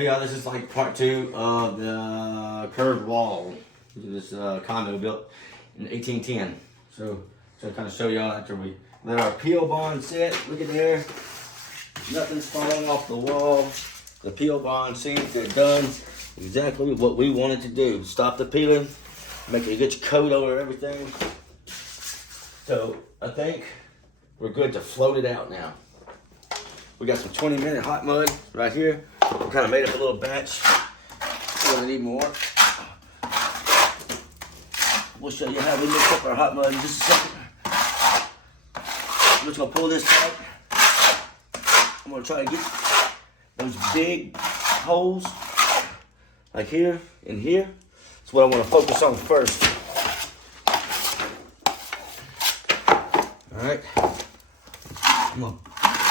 Hey y'all, this is like part 2 of the curved wall. This condo built in 1810. So kind of show y'all after we let our peel bond sit. Look at there. Nothing's falling off the wall. The peel bond seems to have done exactly what we wanted to do. Stop the peeling, make a good coat over everything. So I think we're good to float it out now. We got some 20-minute hot mud right here. We kind of made up a little batch. We're gonna need more. We'll show you how we mix up our hot mud in just a second. I'm just gonna pull this tight. I'm gonna try to get those big holes, like here and here. That's what I want to focus on first. All right, I'm gonna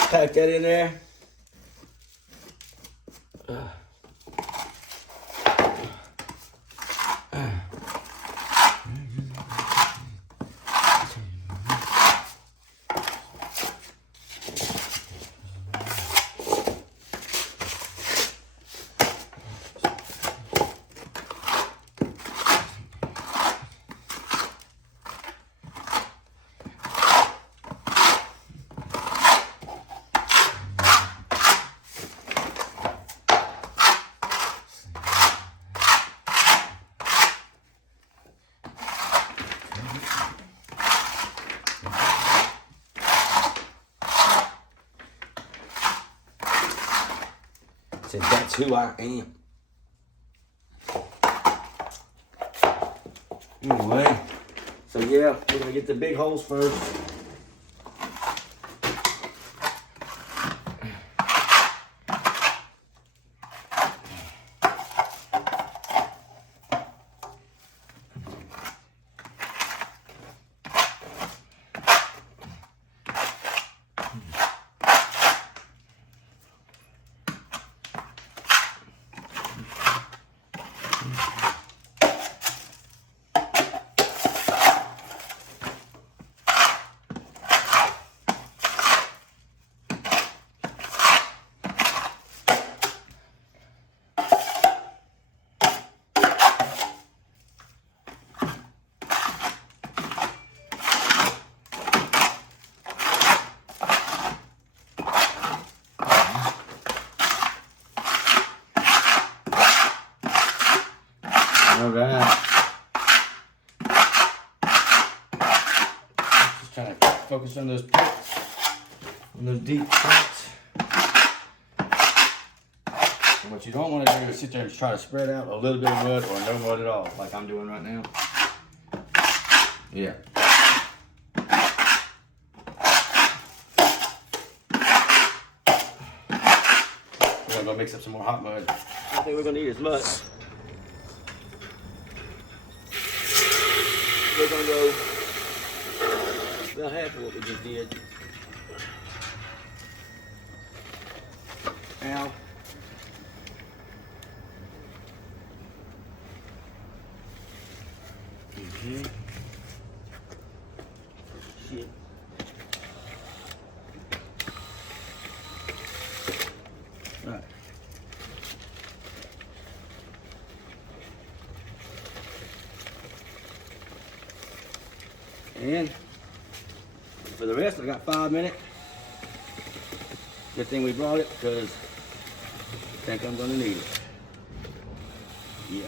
pack that in there. Said that's who I am. Anyway, so yeah, we're gonna get the big holes first. All right. Just trying to focus on those pits, on those deep spots. And what you don't want to do is sit there and try to spread out a little bit of mud or no mud at all, like I'm doing right now. Yeah. We're gonna go mix up some more hot mud. I think we're gonna need as much. We're gonna go about half of what we just did. Ow. Mm-hmm. Shit. Right. And for the rest, I got 5 minutes. Good thing we brought it because I think I'm gonna need it. Yeah.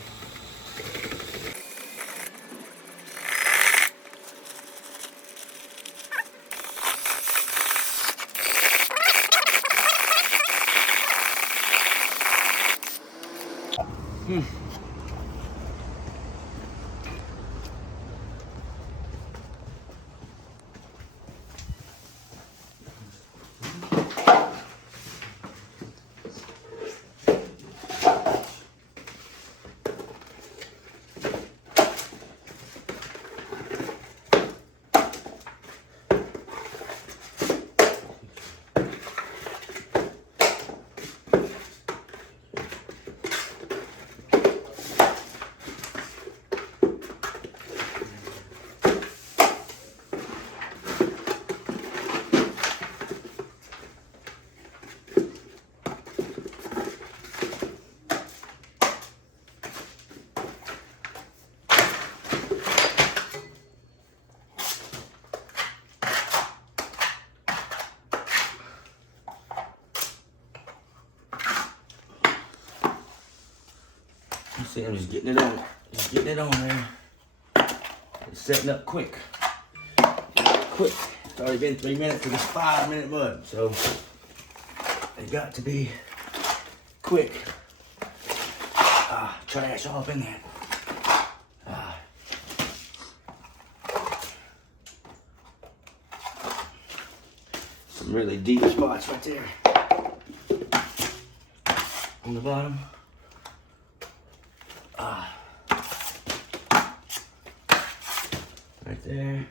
See, I'm just getting it on. Just getting it on there. It's setting up quick. Quick. It's already been 3 minutes for this 5-minute mud, so it got to be quick. Trash all up in there. Some really deep spots right there on the bottom. Right there.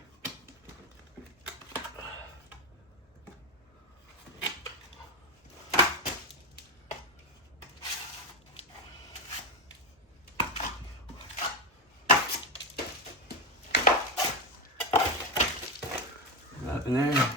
Up in there.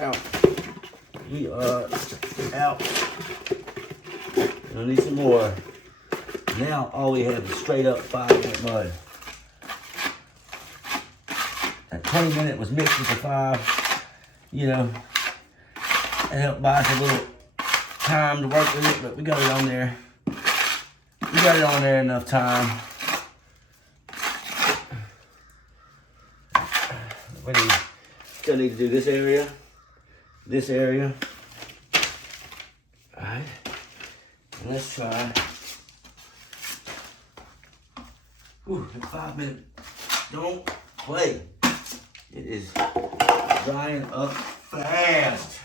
Out. We are out. I need some more. Now all we have is straight up 5-minute mud. That 20-minute was mixed with the 5. You know, it helped buy us a little time to work with it, but we got it on there. We got it on there enough time. We still need to do this area. This area. All right. And let's try. Whew, that 5-minute. Don't play. It is drying up fast.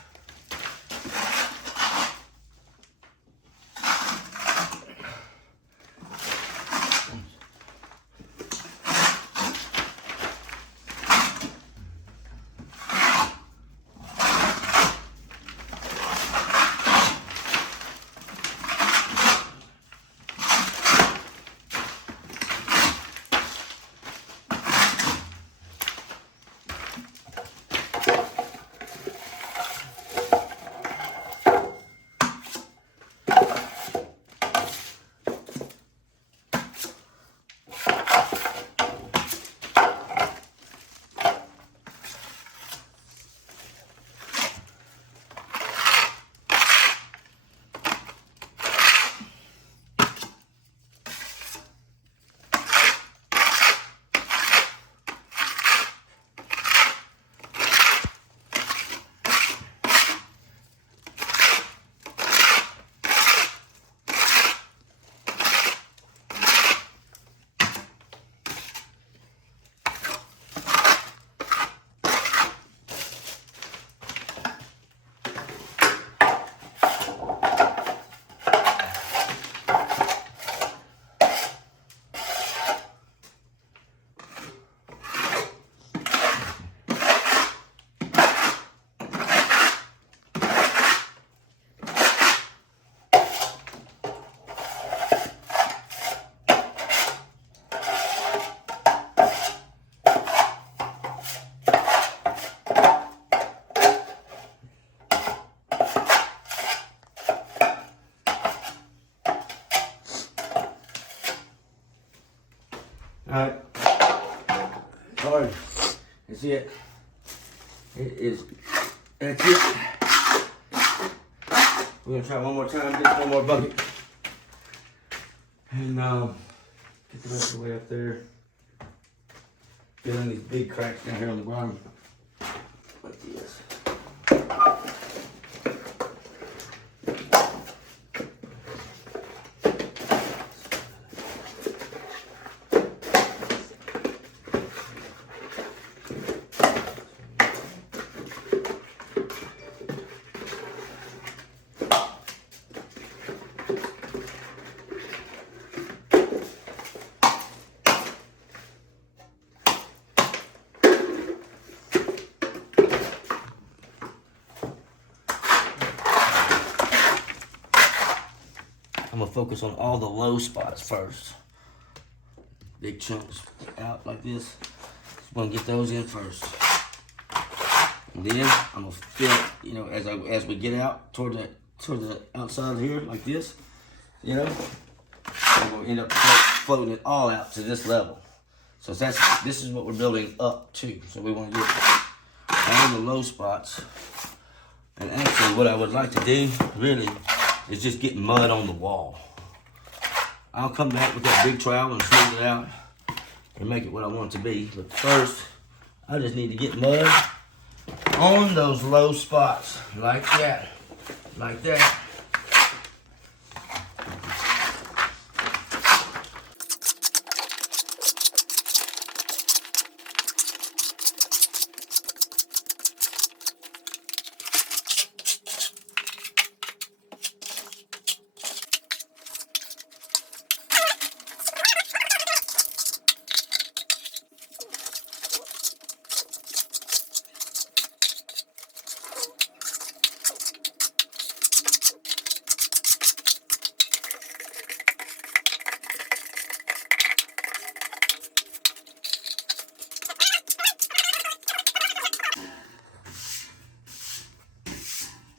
Alright. Hard. That's it. It is. That's it. We're gonna try one more time, get one more bucket. And get the rest of the way up there. Fill in these big cracks down here on the bottom. Like this. to focus on all the low spots first. Big chunks out like this. Just want to get those in first. And then I'm gonna fill, you know, as we get out toward the outside of here like this, you know, I'm gonna end up floating it all out to this level. So this is what we're building up to. So we want to get all the low spots. And actually, what I would like to do really is just get mud on the wall. I'll come back with that big trowel and smooth it out and make it what I want it to be. But first, I just need to get mud on those low spots, like that, like that.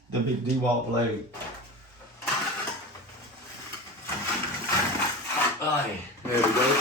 The big DeWalt blade. Alright, there we go.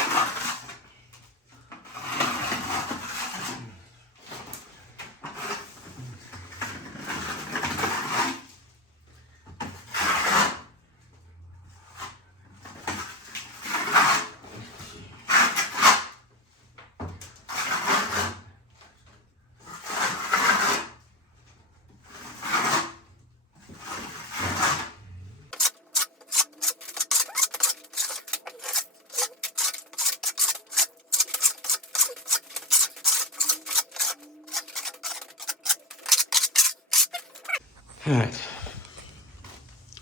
Alright,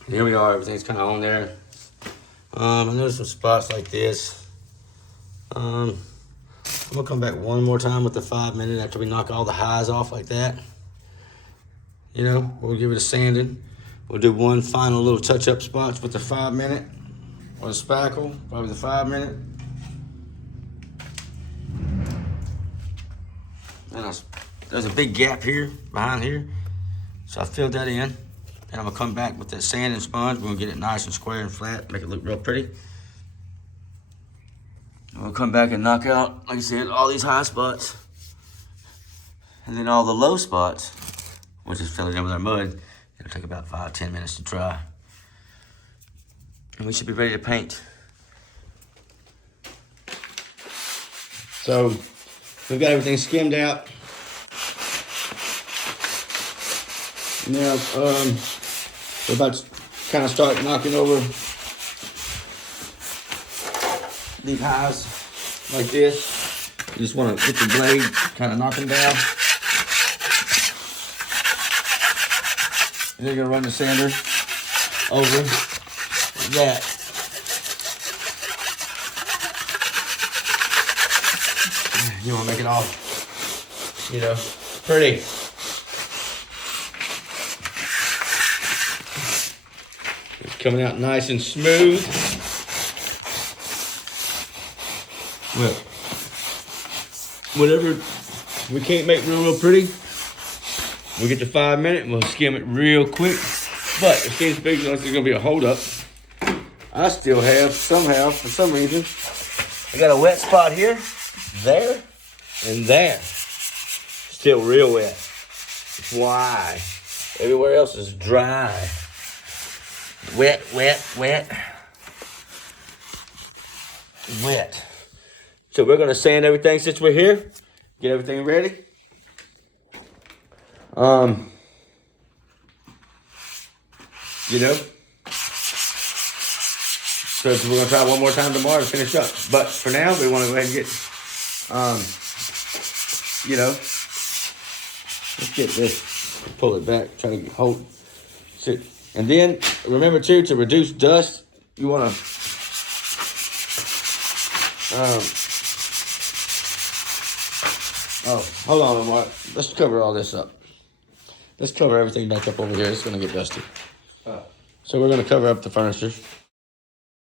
here we are, everything's kind of on there. I noticed some spots like this. I'm gonna come back one more time with the 5 minute after we knock all the highs off like that. You know, we'll give it a sanding. We'll do one final little touch up spots with the 5 minute or the spackle, probably the 5 minute. And there's a big gap here, behind here. So I filled that in, and I'm gonna come back with that sand and sponge. We're gonna get it nice and square and flat, make it look real pretty. And we'll come back and knock out, like I said, all these high spots. And then all the low spots, we'll just fill it in with our mud. It'll take about 5-10 minutes to dry. And we should be ready to paint. So, we've got everything skimmed out. Now, we're about to kind of start knocking over these highs like this. You just want to hit the blade, kind of knock them down. And then you're going to run the sander over that. You want to make it all, you know, pretty. Coming out nice and smooth. Well, whatever we can't make real pretty, we'll get to 5 minutes and we'll skim it real quick. But it seems big unless there's gonna be a holdup. I still have, somehow, for some reason, I got a wet spot here, there, and there. Still real wet. Why? Everywhere else is dry. Wet, wet, wet, wet. So we're gonna sand everything since we're here. Get everything ready. You know. So we're gonna try one more time tomorrow to finish up. But for now, we want to go ahead and get, you know, let's get this. Pull it back. Try to hold. Sit. And then, remember too, to reduce dust, you want to, oh, hold on, Mark. Let's cover all this up. Let's cover everything back up over here. It's going to get dusty. So we're going to cover up the furniture.